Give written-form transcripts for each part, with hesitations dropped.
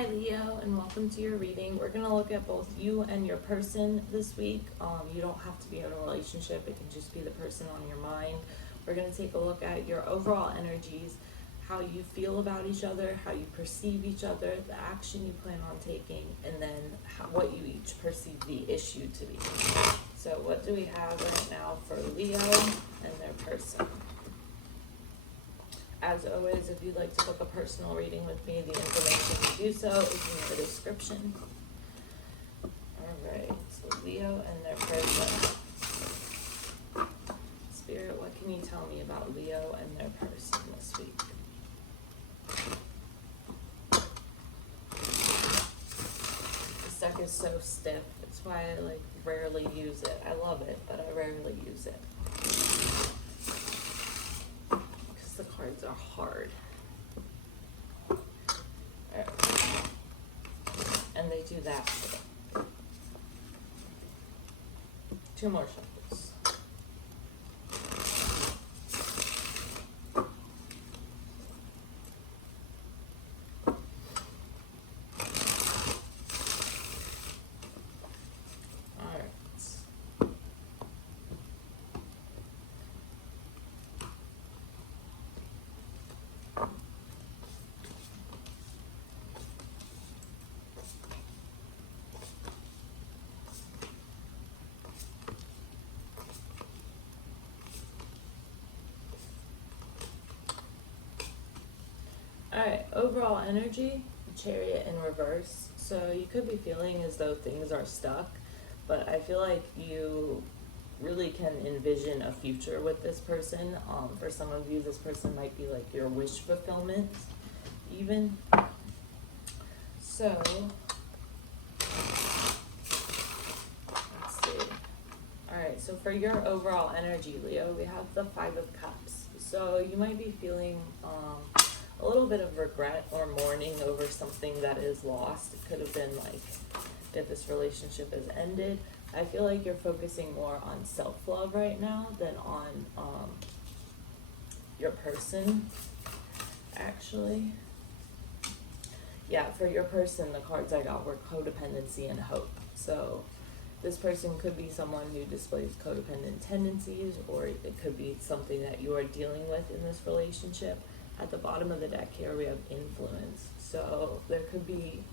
Hi Leo, and welcome to your reading. We're going to look at both you and your person this week. You don't have to be in a relationship, it can just be the person on your mind. We're going to take a look at your overall energies, how you feel about each other, how you perceive each other, the action you plan on taking, and then what you each perceive the issue to be. So what do we have right now for Leo and their person? As always, if you'd like to book a personal reading with me, the information to do so is in the description. Alright, so Leo and their person. Spirit, what can you tell me about Leo and their person this week? This deck is so stiff. It's why I rarely use it. I love it, but I rarely use it. The cards are hard. And they do that. Two more shuffles. Alright, overall energy, Chariot in reverse. So you could be feeling as though things are stuck, but I feel like you really can envision a future with this person. For some of you, this person might be like your wish fulfillment, even. So, let's see. Alright, so for your overall energy, Leo, we have the Five of Cups. So you might be feeling a little bit of regret or mourning over something that is lost. It could have been like that this relationship has ended. I feel like you're focusing more on self-love right now than on your person, actually. Yeah, for your person, the cards I got were codependency and hope. So this person could be someone who displays codependent tendencies, or it could be something that you are dealing with in this relationship. At the bottom of the deck here, we have influence. So there could be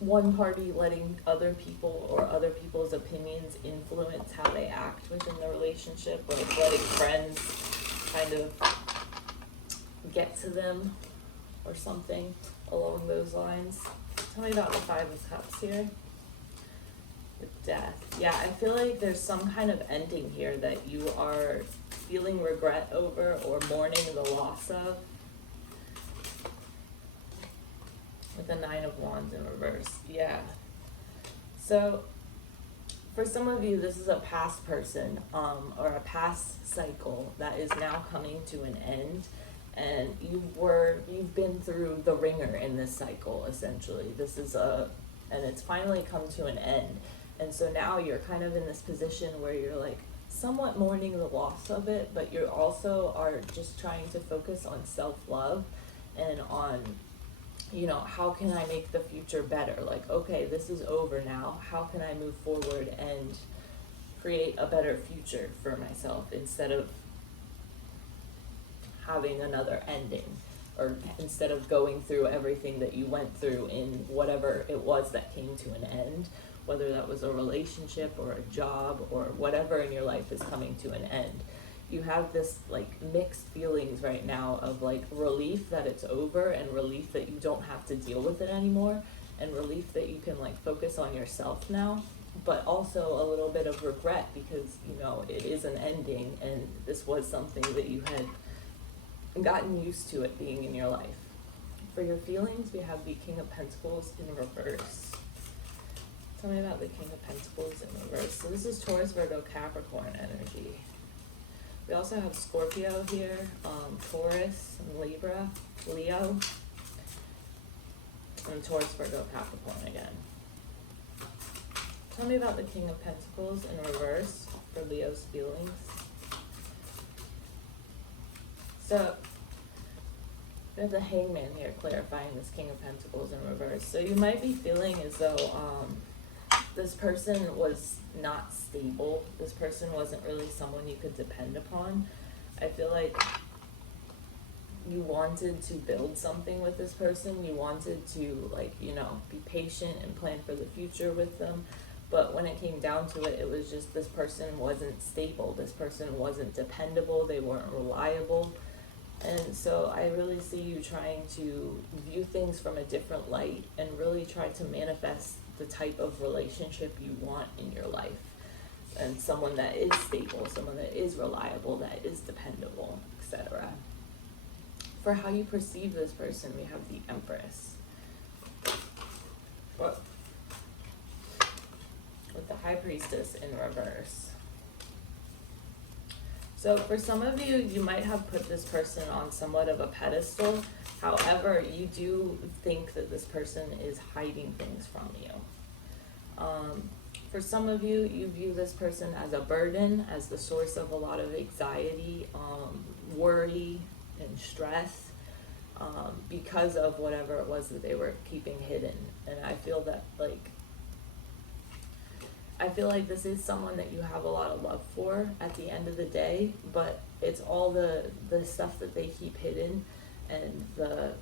one party letting other people or other people's opinions influence how they act within the relationship, like letting friends kind of get to them or something along those lines. Tell me about the Five of Cups here. The Death. Yeah, I feel like there's some kind of ending here that you are feeling regret over or mourning the loss of. With the Nine of Wands in reverse. Yeah. So for some of you, this is a past person or a past cycle that is now coming to an end, and you've been through the ringer in this cycle, essentially. And it's finally come to an end. And so now you're kind of in this position where you're like somewhat mourning the loss of it, but you also are just trying to focus on self-love and on, how can I make the future better? Like, okay, this is over now. How can I move forward and create a better future for myself instead of having another ending, or instead of going through everything that you went through in whatever it was that came to an end, whether that was a relationship or a job or whatever in your life is coming to an end. You have this mixed feelings right now of relief that it's over, and relief that you don't have to deal with it anymore, and relief that you can focus on yourself now, but also a little bit of regret because it is an ending, and this was something that you had gotten used to it being in your life. For your feelings, we have the King of Pentacles in reverse. Tell me about the King of Pentacles in reverse. So this is Taurus, Virgo, Capricorn energy. We also have Scorpio here, Taurus, and Libra, Leo, and Taurus, Virgo, Capricorn again. Tell me about the King of Pentacles in reverse for Leo's feelings. So We have the Hangman here clarifying this King of Pentacles in reverse. So you might be feeling as though this person was not stable. This person wasn't really someone you could depend upon. I feel like you wanted to build something with this person. You wanted to, like, you know, be patient and plan for the future with them. But when it came down to it, it was just this person wasn't stable. This person wasn't dependable. They weren't reliable. And so I really see you trying to view things from a different light and really try to manifest the type of relationship you want in your life. And someone that is stable, someone that is reliable, that is dependable, etc. For how you perceive this person, we have the Empress. What? With the High Priestess in reverse. So for some of you, you might have put this person on somewhat of a pedestal. However, you do think that this person is hiding things from you. For some of you, you view this person as a burden, as the source of a lot of anxiety, worry, and stress, because of whatever it was that they were keeping hidden. And I feel that, like, this is someone that you have a lot of love for at the end of the day, but it's all the stuff that they keep hidden and the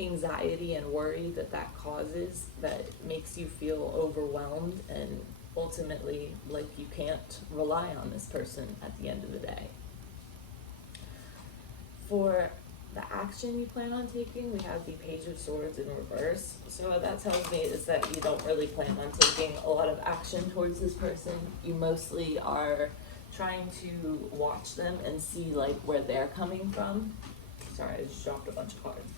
anxiety and worry that causes that makes you feel overwhelmed and ultimately like you can't rely on this person at the end of the day. For the action you plan on taking, we have the Page of Swords in reverse. So what that tells me is that you don't really plan on taking a lot of action towards this person. You mostly are trying to watch them and see like where they're coming from. Sorry, I just dropped a bunch of cards.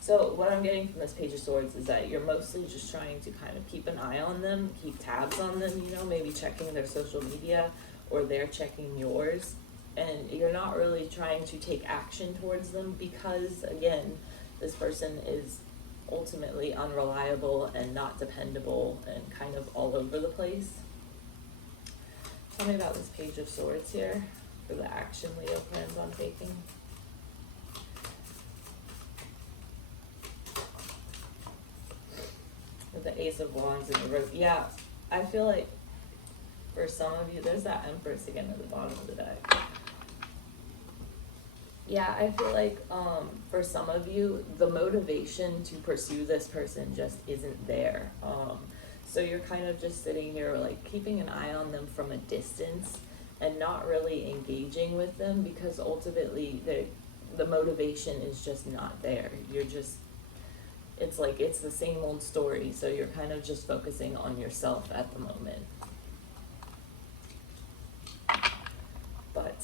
So what I'm getting from this Page of Swords is that you're mostly just trying to kind of keep an eye on them, keep tabs on them, you know, maybe checking their social media or they're checking yours. And you're not really trying to take action towards them because, again, this person is ultimately unreliable and not dependable and kind of all over the place. Tell me about this Page of Swords here for the action Leo plans on taking. With the Ace of Wands in reverse. Yeah, I feel like for some of you, there's that Empress again at the bottom of the deck. Yeah, I feel like for some of you, the motivation to pursue this person just isn't there. So you're kind of just sitting here like keeping an eye on them from a distance and not really engaging with them because ultimately the motivation is just not there. You're just, it's like it's the same old story. So you're kind of just focusing on yourself at the moment. But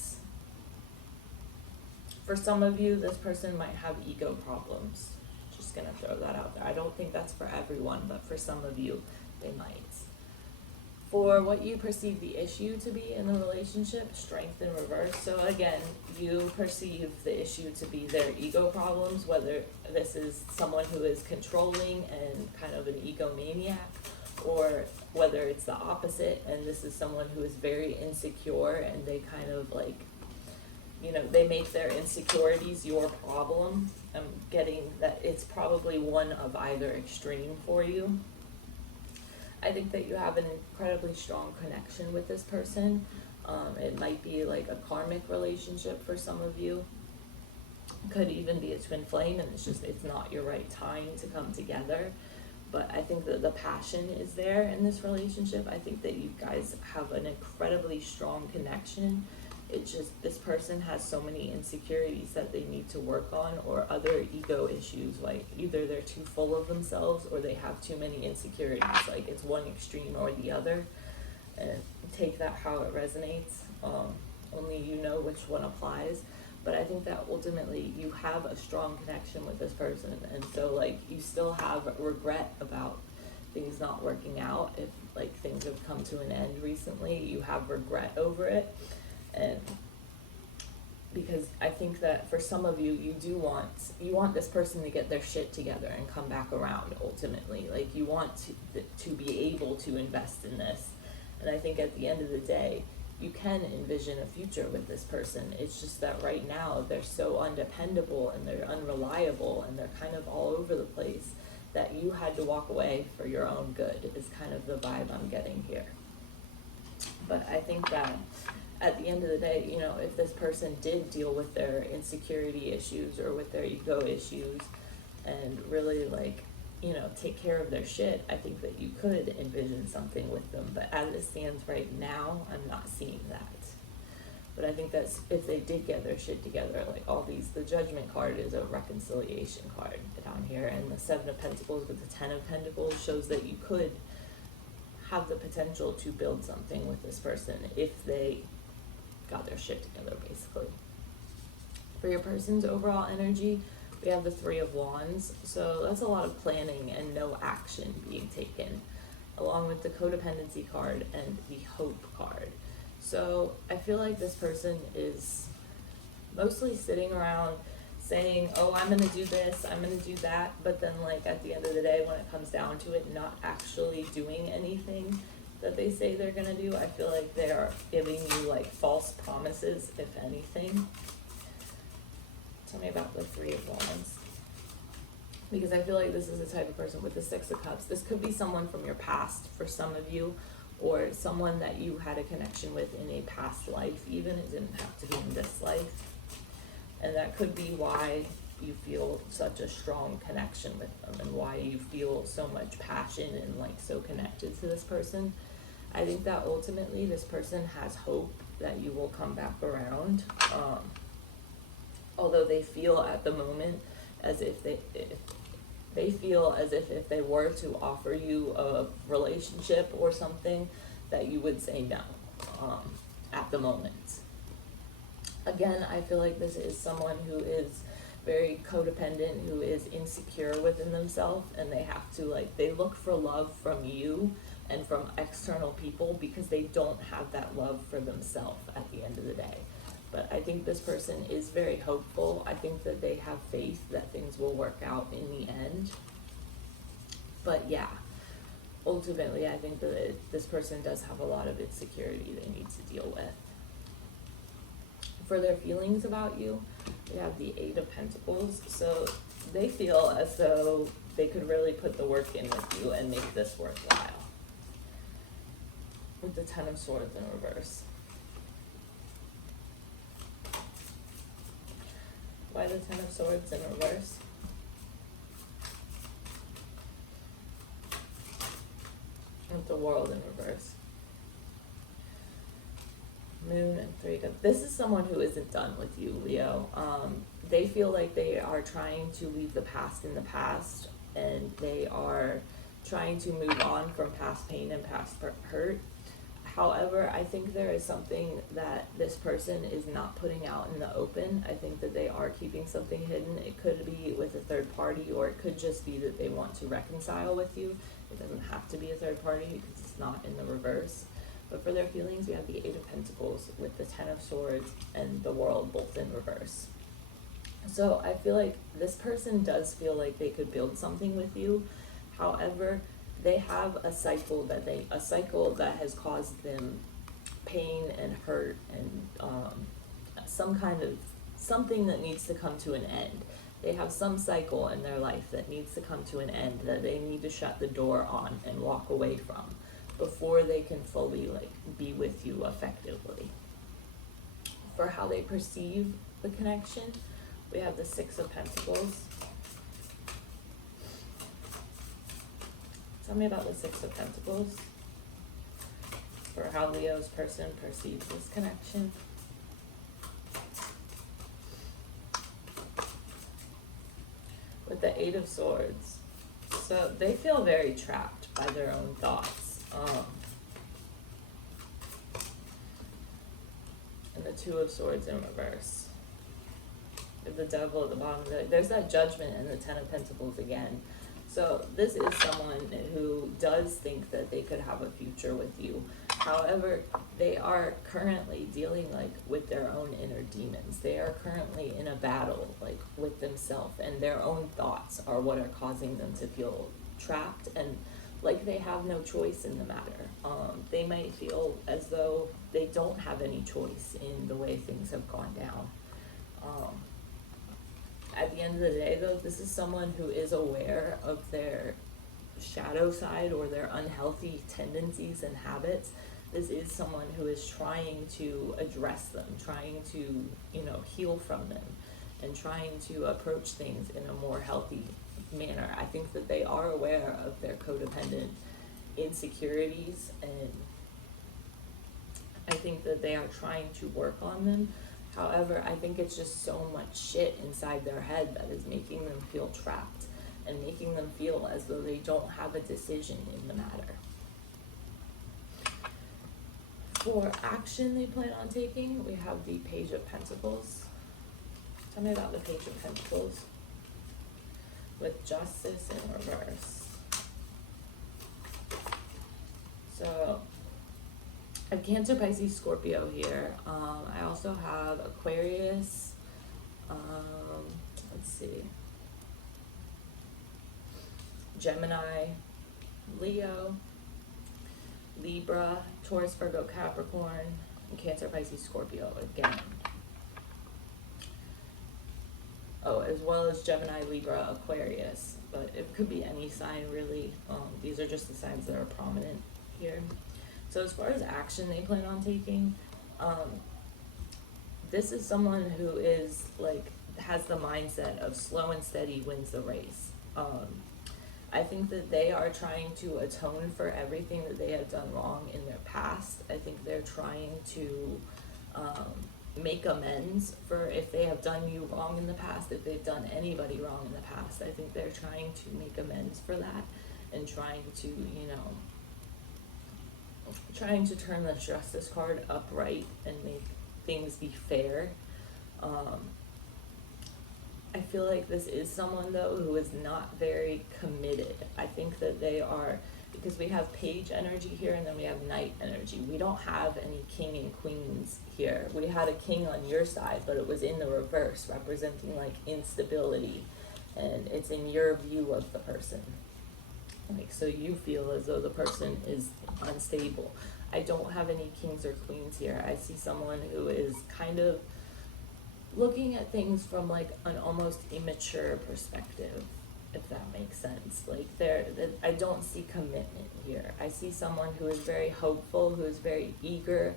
for some of you, this person might have ego problems. Just gonna throw that out there. I don't think that's for everyone, but for some of you, they might. For what you perceive the issue to be in the relationship, Strength in reverse. So again, you perceive the issue to be their ego problems, whether this is someone who is controlling and kind of an egomaniac, or whether it's the opposite and this is someone who is very insecure and they kind of like, you know, they make their insecurities your problem. I'm getting that it's probably one of either extreme for you. I think that you have an incredibly strong connection with this person. It might be like a karmic relationship for some of you. Could even be a twin flame and it's not your right time to come together. But I think that the passion is there in this relationship. I think that you guys have an incredibly strong connection. It's just this person has so many insecurities that they need to work on or other ego issues, like either they're too full of themselves or they have too many insecurities, like it's one extreme or the other. And take that how it resonates. Only you know which one applies. But I think that ultimately you have a strong connection with this person. And so like you still have regret about things not working out. If like things have come to an end recently, you have regret over it. And because I think that for some of you, you want this person to get their shit together and come back around ultimately. Like you want to be able to invest in this. And I think at the end of the day, you can envision a future with this person. It's just that right now they're so undependable and they're unreliable and they're kind of all over the place that you had to walk away for your own good is kind of the vibe I'm getting here. But I think that at the end of the day, you know, if this person did deal with their insecurity issues or with their ego issues and really, like, you know, take care of their shit, I think that you could envision something with them. But as it stands right now, I'm not seeing that. But I think that if they did get their shit together, like all these, the Judgment card is a reconciliation card down here, and the Seven of Pentacles with the Ten of Pentacles shows that you could have the potential to build something with this person if they got their shit together, basically. For your person's overall energy, we have the Three of Wands, so that's a lot of planning and no action being taken, along with the Codependency card and the Hope card. So I feel like this person is mostly sitting around saying, oh, I'm gonna do this, I'm gonna do that, but then, like, at the end of the day, when it comes down to it, not actually doing anything that they say they're gonna do. I feel like they are giving you, like, false promises, if anything. Tell me about the Three of Wands. Because I feel like this is the type of person with the Six of Cups. This could be someone from your past for some of you, or someone that you had a connection with in a past life even. It didn't have to be in this life. And that could be why you feel such a strong connection with them and why you feel so much passion and, like, so connected to this person. I think that ultimately this person has hope that you will come back around. Although they feel at the moment as if they feel as if they were to offer you a relationship or something, that you would say no at the moment. Again, I feel like this is someone who is very codependent, who is insecure within themselves, and they have to, like, they look for love from you and from external people because they don't have that love for themselves at the end of the day. But I think this person is very hopeful. I think that they have faith that things will work out in the end. But yeah, ultimately, I think that this person does have a lot of insecurity they need to deal with. For their feelings about you, we have the Eight of Pentacles. So they feel as though they could really put the work in with you and make this worthwhile. With the Ten of Swords in reverse. Why the Ten of Swords in reverse? With the World in reverse. Moon and Three of... This is someone who isn't done with you, Leo. They feel like they are trying to leave the past in the past, and they are trying to move on from past pain and past hurt. However, I think there is something that this person is not putting out in the open. I think that they are keeping something hidden. It could be with a third party, or it could just be that they want to reconcile with you. It doesn't have to be a third party because it's not in the reverse. But for their feelings, we have the Eight of Pentacles with the Ten of Swords and the World both in reverse. So I feel like this person does feel like they could build something with you. However, they have a cycle that has caused them pain and hurt and something that needs to come to an end. They have some cycle in their life that needs to come to an end, that they need to shut the door on and walk away from before they can fully, like, be with you effectively. For how they perceive the connection, we have the Six of Pentacles. Tell me about the Six of Pentacles. For how Leo's person perceives this connection. With the Eight of Swords. So they feel very trapped by their own thoughts. And the Two of Swords in reverse. The Devil at the bottom. There's that Judgment and the Ten of Pentacles again. So this is someone who does think that they could have a future with you. However, they are currently dealing, like, with their own inner demons. They are currently in a battle, like, with themselves, and their own thoughts are what are causing them to feel trapped and like they have no choice in the matter. They might feel as though they don't have any choice in the way things have gone down. At the end of the day, though, this is someone who is aware of their shadow side or their unhealthy tendencies and habits. This is someone who is trying to address them, trying to, you know, heal from them, and trying to approach things in a more healthy manner. I think that they are aware of their codependent insecurities, and I think that they are trying to work on them. However, I think it's just so much shit inside their head that is making them feel trapped and making them feel as though they don't have a decision in the matter. For action they plan on taking, we have the Page of Pentacles. Tell me about the Page of Pentacles with Justice in reverse. So I have Cancer, Pisces, Scorpio here. I also have Aquarius. Let's see. Gemini, Leo, Libra, Taurus, Virgo, Capricorn, and Cancer, Pisces, Scorpio again. Oh, as well as Gemini, Libra, Aquarius. But it could be any sign really. These are just the signs that are prominent here. So as far as action they plan on taking, this is someone who is like, has the mindset of slow and steady wins the race. I think that they are trying to atone for everything that they have done wrong in their past. I think they're trying to make amends for if they have done you wrong in the past, if they've done anybody wrong in the past. I think they're trying to make amends for that and trying to, you know, trying to turn the Justice card upright and make things be fair. I feel like this is someone, though, who is not very committed. I think that they are, because we have Page energy here and then we have Knight energy. We don't have any King and Queens here. We had a King on your side, but it was in the reverse, representing like instability, and it's in your view of the person. Like, so you feel as though the person is unstable. I don't have any Kings or Queens here. I see someone who is kind of looking at things from like an almost immature perspective, if that makes sense. Like I don't see commitment here. I see someone who is very hopeful, who is very eager,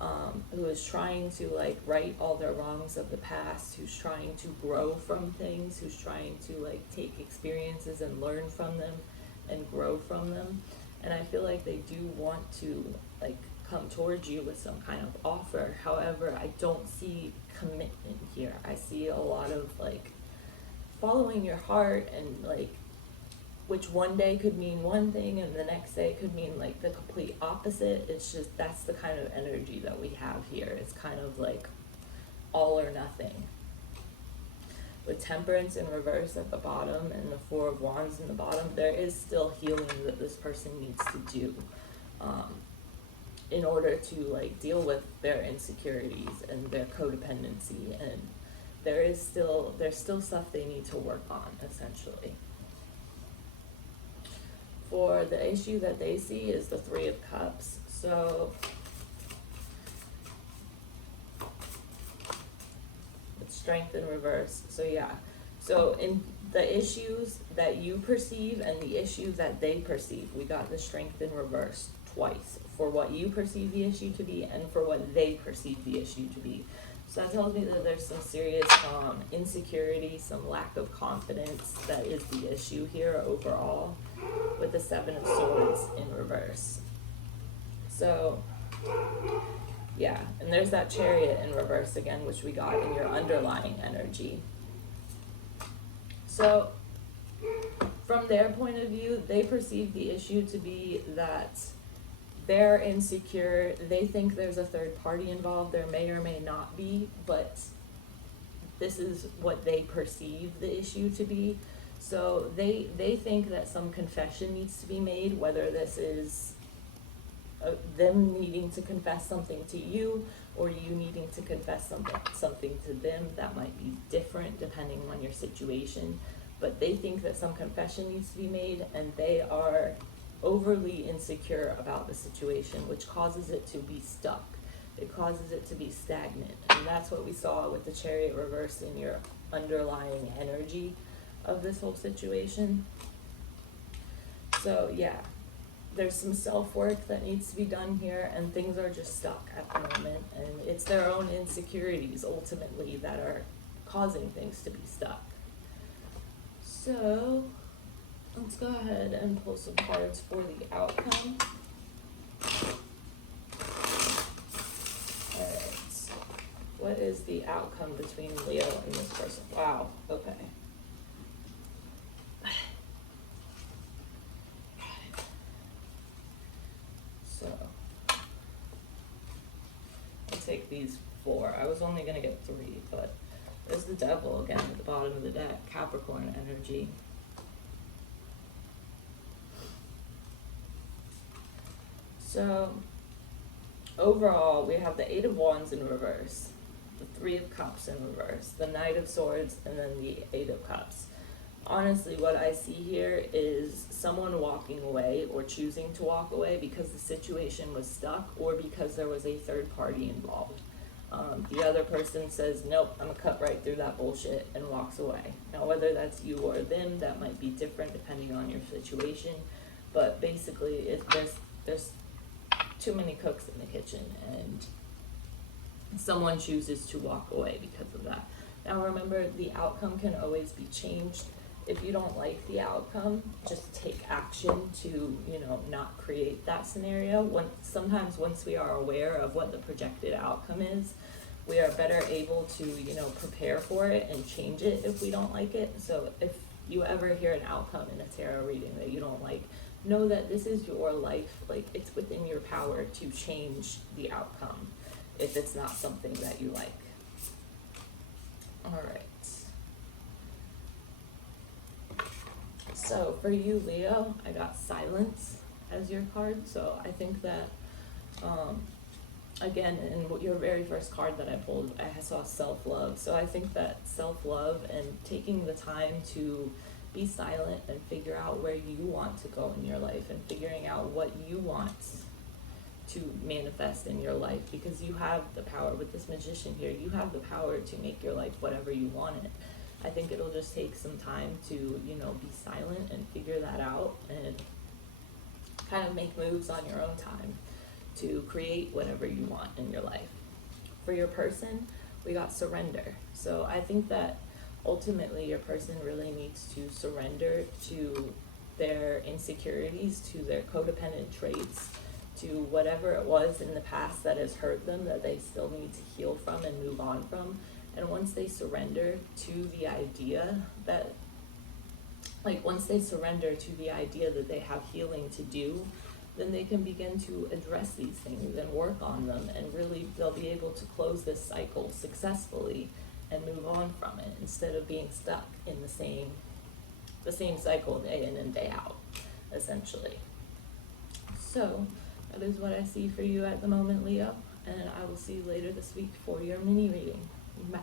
who is trying to like right all their wrongs of the past, who's trying to grow from things, who's trying to like take experiences and learn from them and grow from them. And I feel like they do want to like come towards you with some kind of offer. However, I don't see commitment here. I see a lot of like following your heart, and like, which one day could mean one thing and the next day could mean like the complete opposite. It's just, that's the kind of energy that we have here. It's kind of like all or nothing. With Temperance in reverse at the bottom and the Four of Wands in the bottom, there is still healing that this person needs to do in order to like deal with their insecurities and their codependency, and there's still stuff they need to work on, essentially. For the issue that they see is the Three of Cups. So Strength in reverse. So yeah, so in the issues that you perceive and the issues that they perceive, we got the Strength in reverse twice, for what you perceive the issue to be and for what they perceive the issue to be. So that tells me that there's some serious insecurity, some lack of confidence that is the issue here overall, with the Seven of Swords in reverse. So yeah, and there's that Chariot in reverse again, which we got in your underlying energy. So from their point of view, they perceive the issue to be that they're insecure. They think there's a third party involved. There may or may not be, but this is what they perceive the issue to be. So they think that some confession needs to be made, whether this is them needing to confess something to you, or you needing to confess something to them. That might be different depending on your situation, but they think that some confession needs to be made, and they are overly insecure about the situation, which causes it to be stuck. It causes it to be stagnant. And that's what we saw with the Chariot reverse in your underlying energy of this whole situation. So yeah, there's some self-work that needs to be done here, and things are just stuck at the moment, and it's their own insecurities ultimately that are causing things to be stuck. So let's go ahead and pull some cards for the outcome. Alright, what is the outcome between Leo and this person? Wow, okay. So, I'll take these 4. I was only going to get 3, but there's the Devil again at the bottom of the deck, Capricorn energy. So, overall, we have the 8 of Wands in reverse, the 3 of Cups in reverse, the Knight of Swords, and then the 8 of Cups. Honestly, what I see here is someone walking away or choosing to walk away because the situation was stuck or because there was a third party involved. The other person says, nope, I'm gonna cut right through that bullshit, and walks away. Now, whether that's you or them, that might be different depending on your situation, but basically, there's too many cooks in the kitchen, and someone chooses to walk away because of that. Now, remember, the outcome can always be changed. If you don't like the outcome, just take action to, not create that scenario. Sometimes once we are aware of what the projected outcome is, we are better able to, prepare for it and change it if we don't like it. So if you ever hear an outcome in a tarot reading that you don't like, know that this is your life. Like, it's within your power to change the outcome if it's not something that you like. All right. So for you, Leo, I got Silence as your card. So I think that, again, in your very first card that I pulled, I saw self-love. So I think that self-love and taking the time to be silent and figure out where you want to go in your life and figuring out what you want to manifest in your life, because you have the power. With this Magician here, you have the power to make your life whatever you want it. I think it'll just take some time to, be silent and figure that out and kind of make moves on your own time to create whatever you want in your life. For your person, we got Surrender. So I think that ultimately your person really needs to surrender to their insecurities, to their codependent traits, to whatever it was in the past that has hurt them that they still need to heal from and move on from. And once they surrender to the idea that, once they surrender to the idea that they have healing to do, then they can begin to address these things and work on them, and really they'll be able to close this cycle successfully and move on from it instead of being stuck in the same cycle day in and day out, essentially. So that is what I see for you at the moment, Leo, and I will see you later this week for your mini reading. Bye.